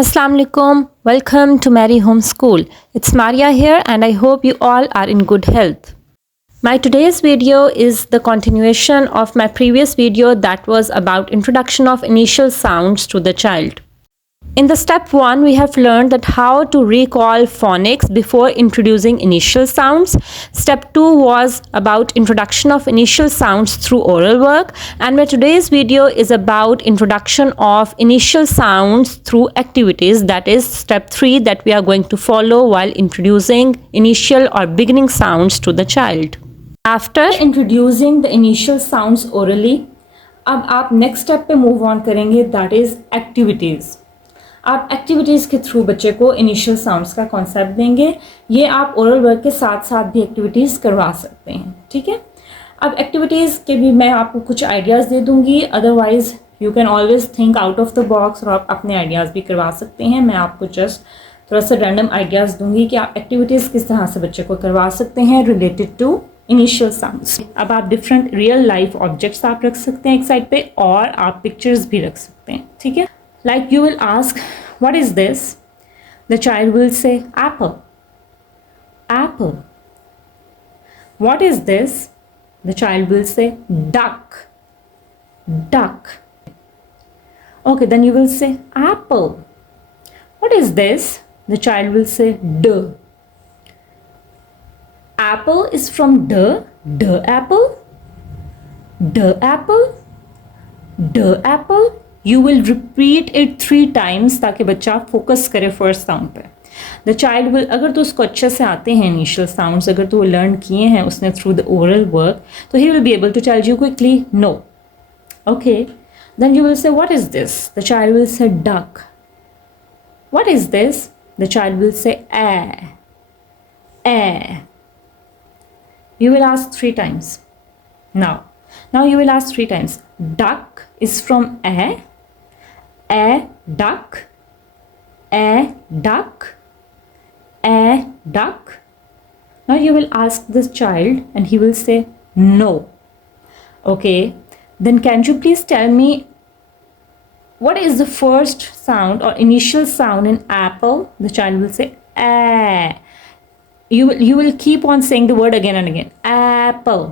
Assalamu alaikum. Welcome to Mary Home School. It's Maria here and I hope you all are in good health. My today's video is the continuation of my previous video that was about introduction of initial sounds to the child. In the step 1, we have learned that how to recall phonics before introducing initial sounds. Step 2 was about introduction of initial sounds through oral work, and my today's video is about introduction of initial sounds through activities. That is step 3 that we are going to follow while introducing initial or beginning sounds to the child. After introducing the initial sounds orally, अब आप next step पे move on करेंगे, that is activities. आप एक्टिविटीज़ के थ्रू बच्चे को initial sounds का कॉन्सेप्ट देंगे. ये आप ओरल वर्क के साथ साथ भी एक्टिविटीज़ करवा सकते हैं. ठीक है, अब एक्टिविटीज़ के भी मैं आपको कुछ आइडियाज़ दे दूंगी. Otherwise you can always think out of the box और आप अपने आइडियाज़ भी करवा सकते हैं. मैं आपको जस्ट थोड़ा सा रैंडम आइडियाज़ दूंगी कि आप एक्टिविटीज़ किस तरह से बच्चे को करवा सकते हैं रिलेटेड टू इनिशियल साउंड्स. अब आप डिफरेंट रियल लाइफ ऑब्जेक्ट्स आप रख सकते हैं एक साइड पे, और आप पिक्चर्स भी रख सकते हैं. ठीक है, like you will ask, what is this? The child will say apple. Apple. What is this? The child will say duck. Duck. Okay, then you will say apple. What is this? The child will say d. Apple is from d. D apple. D apple. D apple. You will repeat it 3 times ताकि बच्चा फोकस करे first sound पे. The child will, अगर तो उसको अच्छे से आते हैं इनिशियल साउंड्स, अगर तो वो लर्न किए हैं उसने थ्रू द ओरल वर्क, तो he will be able to tell you quickly no. Okay, then you will say what is this? The child will say duck. What is this? The child will say A. A. You will ask 3 times. Now you will ask 3 times. Duck is from a duck, a duck, a duck. Now you will ask this child and he will say no. Okay, then can you please tell me what is the first sound or initial sound in apple? The child will say a. You will keep on saying the word again and again. Apple,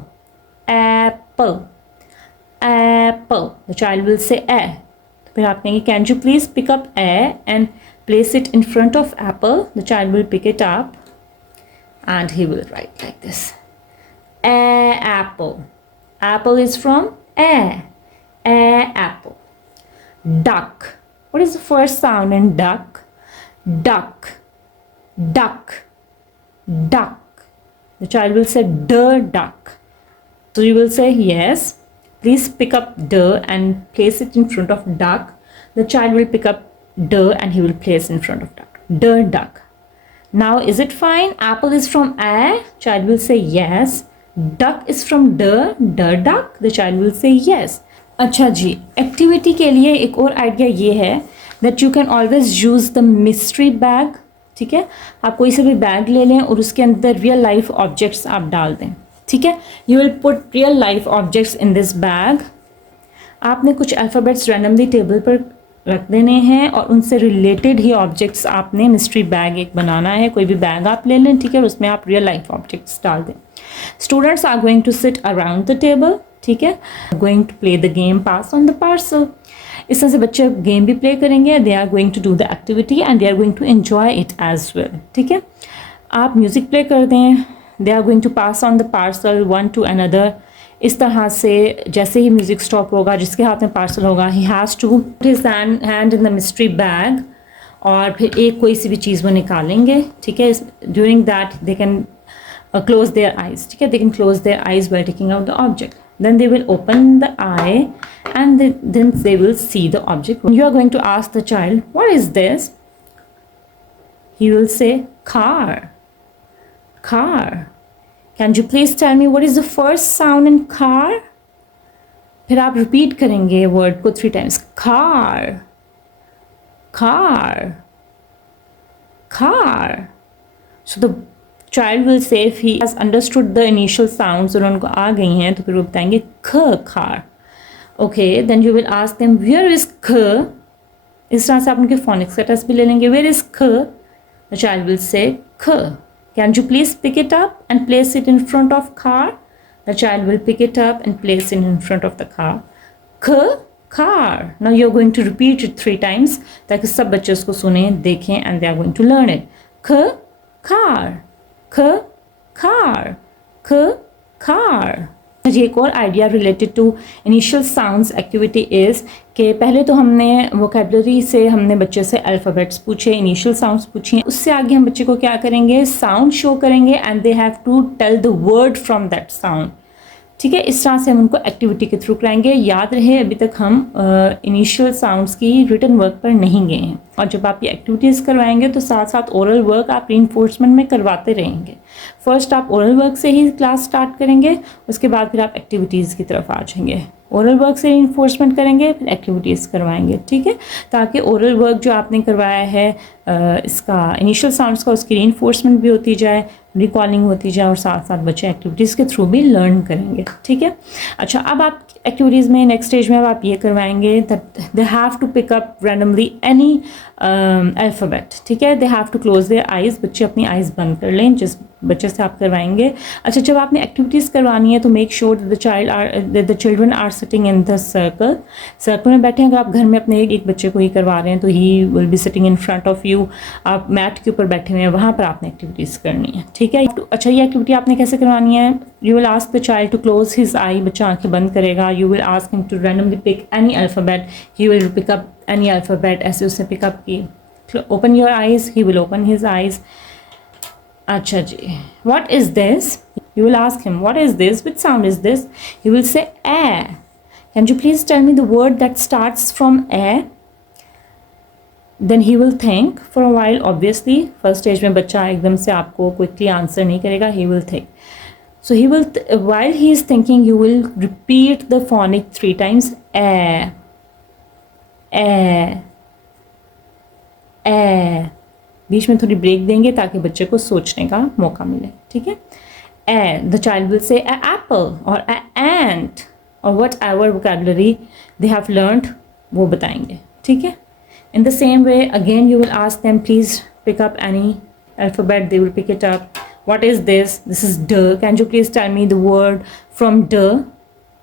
apple, apple. The child will say a. फिर आप कहेंगे can you please pick up a and place it in front of apple? The child will pick it up and he will write like this. A apple. Apple is from a. A apple. Duck. What is the first sound in duck? Duck. Duck. Duck. The child will say the duck. So you will say yes. Please pick up the and place it in front of duck. The child will pick up the and he will place in front of duck. The duck. Now is it fine? Apple is from a. Child will say yes. Duck is from the duck. The child will say yes. अच्छा जी, एक्टिविटी के लिए एक और आइडिया ये है that you can always use the mystery bag. ठीक है, आप कोई से भी बैग ले लें और उसके अंदर रियल लाइफ ऑब्जेक्ट्स आप डाल दें. ठीक है, you will put real life objects in this bag. आपने कुछ अल्फ़ाबेट्स रैंडमली टेबल पर रख देने हैं और उनसे रिलेटेड ही ऑब्जेक्ट्स आपने मिस्ट्री बैग एक बनाना है. कोई भी बैग आप ले लें, ठीक है, और उसमें आप रियल लाइफ ऑब्जेक्ट्स डाल दें. Students are going to sit around the table. ठीक है, going to play the game pass on the parcel. इस तरह से बच्चे गेम भी प्ले करेंगे. They are going to do the activity and they are going to enjoy it as well. ठीक है, आप म्यूज़िक प्ले कर दें. They are going to pass on the parcel one to another. इस तरह से जैसे ही म्यूज़िक स्टॉप होगा, जिसके हाथ में पार्सल होगा, he has to put his hand in the mystery bag और फिर एक कोई सी भी चीज़ वो निकालेंगे. ठीक है, during that they can close their eyes. ठीक है, they can close their eyes by taking out the object. Then they will open the eye and then they will see the object. You are going to ask the child, what is this? He will say car. Car. Can you please tell me what is the first sound in car? फिर आप repeat करेंगे word को 3 times. Car. Car. Car. So the child will say if he has understood the initial sounds और उनको आ गई हैं तो फिर वो बताएंगे car. Okay, then you will ask them where is इस तरह से आप उनके phonics का टेस्ट भी ले लेंगे. Where is ख? The child will say ख. Can you please pick it up and place it in front of car? The child will pick it up and place it in front of the car. K, car. Now you're going to repeat it 3 times ताकि सब बच्चे उसको सुने, देखें and they are going to learn it. K, car. K, car. K, car. जी एक और idea related to initial sounds activity is कि पहले तो हमने वोकेबलरी से हमने बच्चे से अल्फ़ाबेट्स पूछे, इनिशियल साउंड्स पूछे. उससे आगे हम बच्चे को क्या करेंगे, साउंड शो करेंगे and they have to tell the word from that sound. ठीक है, इस तरह से हम उनको एक्टिविटी के थ्रू कराएंगे. याद रहे अभी तक हम इनिशियल साउंड्स की रिटन वर्क पर नहीं गए हैं, और जब आप ये एक्टिविटीज़ करवाएंगे तो साथ साथ ओरल वर्क आप रीइंफोर्समेंट में करवाते रहेंगे. फर्स्ट आप ओरल वर्क से ही क्लास स्टार्ट करेंगे, उसके बाद फिर आप एक्टिविटीज़ की तरफ आ जाएंगे. ओरल वर्क से रीइंफोर्समेंट करेंगे, फिर एक्टिविटीज़ करवाएंगे. ठीक है, ताकि ओरल वर्क जो आपने करवाया है इसका इनिशियल साउंड्स का, उसकी रीइंफोर्समेंट भी होती जाए, रिकॉलिंग होती जाए, और साथ साथ बच्चे एक्टिविटीज़ के थ्रू भी लर्न करेंगे. ठीक है. अच्छा, अब आप एक्टिविटीज़ में नेक्स्ट स्टेज में अब आप ये करवाएंगे that they have to pick up randomly any alphabet. ठीक है, they have to close their eyes. बच्चे अपनी आइज़ बंद कर लें जिस बच्चे से आप करवाएंगे. अच्छा, जब आपने एक्टिविटीज़ करवानी है तो make sure the children are sitting in the circle में बैठे हैं. अगर आप घर में अपने एक बच्चे को ही करवा रहे हैं तो he will be sitting in front of you. आप मैट के ऊपर बैठे हुए हैं, वहाँ पर आपने एक्टिविटीज़ करनी है. ठीक है. अच्छा, ये एक्टिविटी आपने कैसे करवानी है, you will ask the child to close his eye. बच्चा आंखें बंद करेगा. You will ask him to randomly pick any alphabet. He will pick up any alphabet. ऐसे उसने पिकअप की. Open your eyes. He will open his eyes. अच्छा जी, what is this? You will ask him, what is this? Which sound is this? He will say, A. Can you please tell me the word that starts from A? Then he will think for a while. Obviously, first stage में बच्चा एकदम से आपको quickly answer नहीं करेगा. He will think. So he will, while he is thinking, you will repeat the phonic 3 times. A. A. A. बीच में थोड़ी ब्रेक देंगे ताकि बच्चे को सोचने का मौका मिले. ठीक है. ए, द चाइल्ड विल से ए एप्पल और ए एंट और whatever vocabulary they have learned वो बताएंगे. ठीक है. In the same way again you will ask them please pick up any alphabet. They will pick it up. What is this? This is D. Can you please tell me the word from D?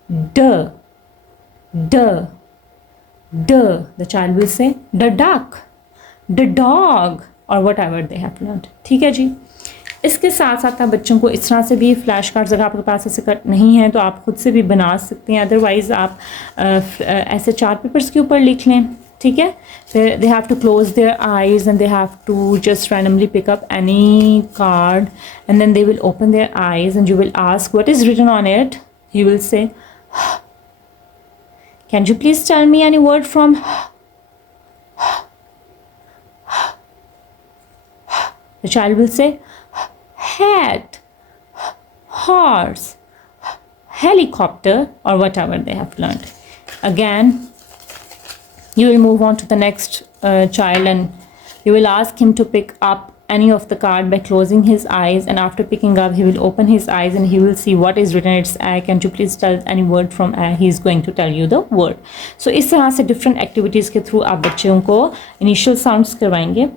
D. D. D. The child will say the duck, the dog और whatever they have learned. ठीक है जी. इसके साथ साथ आप बच्चों को इस तरह से भी फ्लैश कार्ड्स, अगर आपके पास ऐसे कट नहीं हैं तो आप खुद से भी बना सकते हैं. अदरवाइज़ आप ऐसे चार्ट पेपर्स के ऊपर लिख लें. ठीक है. फिर they have to close their eyes and they have to just randomly pick up any card and then they will open their eyes and you will ask what is written on it. He will say can you please tell me any word from. The child will say hat, horse, helicopter or whatever they have learned. Again, you will move on to the next child and you will ask him to pick up any of the card by closing his eyes, and after picking up he will open his eyes and he will see what is written. It's A. Can you please tell any word from A? He is going to tell you the word. So इस तरह से different activities के through आप बच्चों को initial sounds करवाएंगे.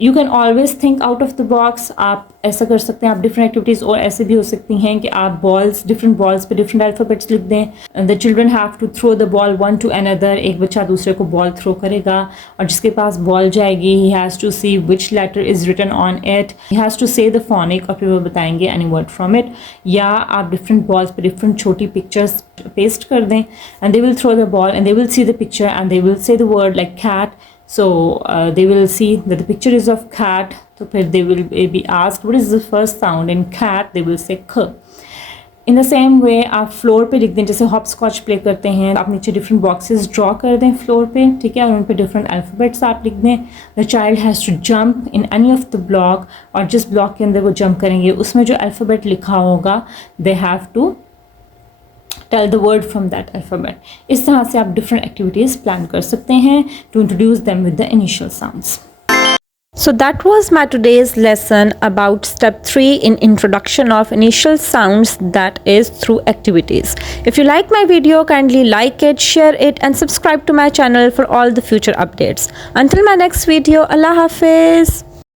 You can always think out of the box. आप ऐसा कर सकते हैं. आप डिफरेंट एक्टिविटीज़ और ऐसे भी हो सकती हैं कि आप बॉल्स, डिफरेंट बॉल्स पे डिफरेंट अल्फ़ाबेट्स लिख दें. The children have to throw the ball one to another. एक बच्चा दूसरे को बॉल थ्रो करेगा और जिसके पास बॉल जाएगी he has to see which letter is written on it. He has to say the phonic और फिर वो बताएंगे एनी वर्ड फ्रॉम इट. या आप डिफरेंट बॉल्स पे डिफरेंट छोटी पिक्चर्स पेस्ट कर दें and they will throw the ball and they will see the picture and they will say the word like cat. So they will see that the picture is of cat. So they will be asked what is the first sound in cat. They will say k. In the same way आप फ्लोर पे लिख दें. जैसे hop scotch play करते हैं, आप नीचे different boxes draw कर दें फ्लोर पे. ठीक है. और उन पे डिफरेंट अल्फ़ाबेट्स आप लिख दें. The child has to jump in any of the block, और जिस ब्लॉक के अंदर वो जंप करेंगे उसमें जो अल्फ़ाबेट लिखा होगा they have to tell the word from that alphabet. इस तरह से आप डिफरेंट एक्टिविटीज़ प्लान कर सकते हैं to introduce them with the initial sounds. So that was my today's lesson about step 3 in introduction of initial sounds, that is through activities. If you like my video, kindly like it, share it and subscribe to my channel for all the future updates. Until my next video, Allah Hafiz.